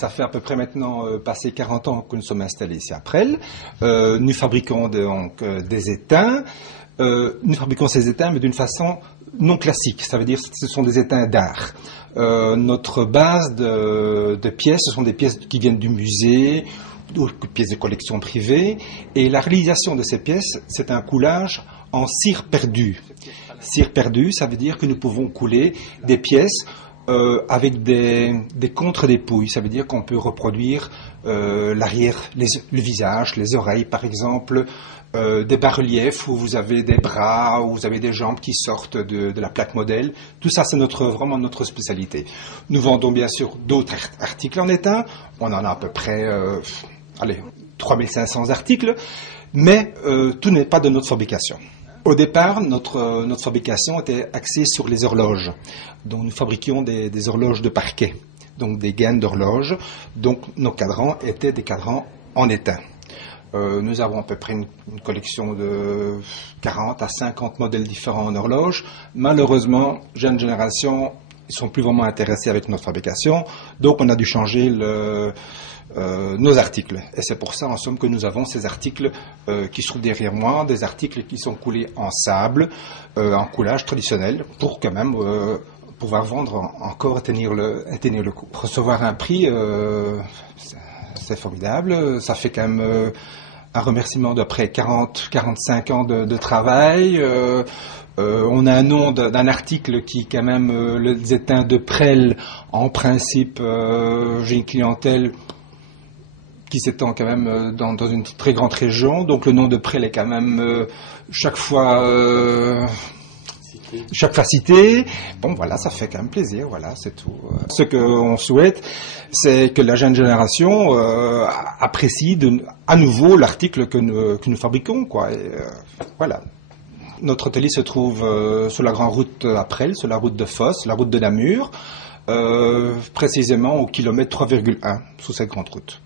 Ça fait à peu près maintenant passé 40 ans que nous sommes installés ici à Presles. Nous fabriquons donc des étains. Nous fabriquons ces étains, mais d'une façon non classique. Ça veut dire que ce sont des étains d'art. Notre base de pièces, ce sont des pièces qui viennent du musée, ou pièces de collection privée. Et la réalisation de ces pièces, c'est un coulage en cire perdue. Cire perdue, ça veut dire que nous pouvons couler des pièces avec des contre-dépouilles. Ça veut dire qu'on peut reproduire l'arrière, le visage, les oreilles par exemple, des bas-reliefs où vous avez des bras, où vous avez des jambes qui sortent de la plaque modèle. Tout ça, c'est vraiment notre spécialité. Nous vendons bien sûr d'autres articles en étain. On en a à peu près 3500 articles, mais tout n'est pas de notre fabrication. Au départ, notre fabrication était axée sur les horloges. Donc nous fabriquions des horloges de parquet, donc des gaines d'horloges. Donc nos cadrans étaient des cadrans en étain. Nous avons à peu près une collection de 40 à 50 modèles différents en horloge. Malheureusement, jeune génération, ils sont plus vraiment intéressés avec notre fabrication. Donc on a dû changer nos articles. Et c'est pour ça, en somme, que nous avons ces articles qui se trouvent derrière moi, des articles qui sont coulés en sable, en coulage traditionnel, pour quand même pouvoir vendre encore et tenir le coup. Recevoir un prix, c'est formidable. Ça fait quand même un remerciement d'après 40-45 ans de travail. On a un nom d'un article qui, quand même, les étains de Presles, en principe, j'ai une clientèle qui s'étend quand même dans une très grande région. Donc le nom de Presles est quand même chaque fois cité. Bon voilà, ça fait quand même plaisir, voilà, c'est tout. Ce qu'on souhaite, c'est que la jeune génération apprécie à nouveau l'article que nous fabriquons, quoi. Et, voilà. Notre atelier se trouve sur la grande route à Presles, sur la route de Fosse, la route de Namur, précisément au kilomètre 3,1 sous cette grande route.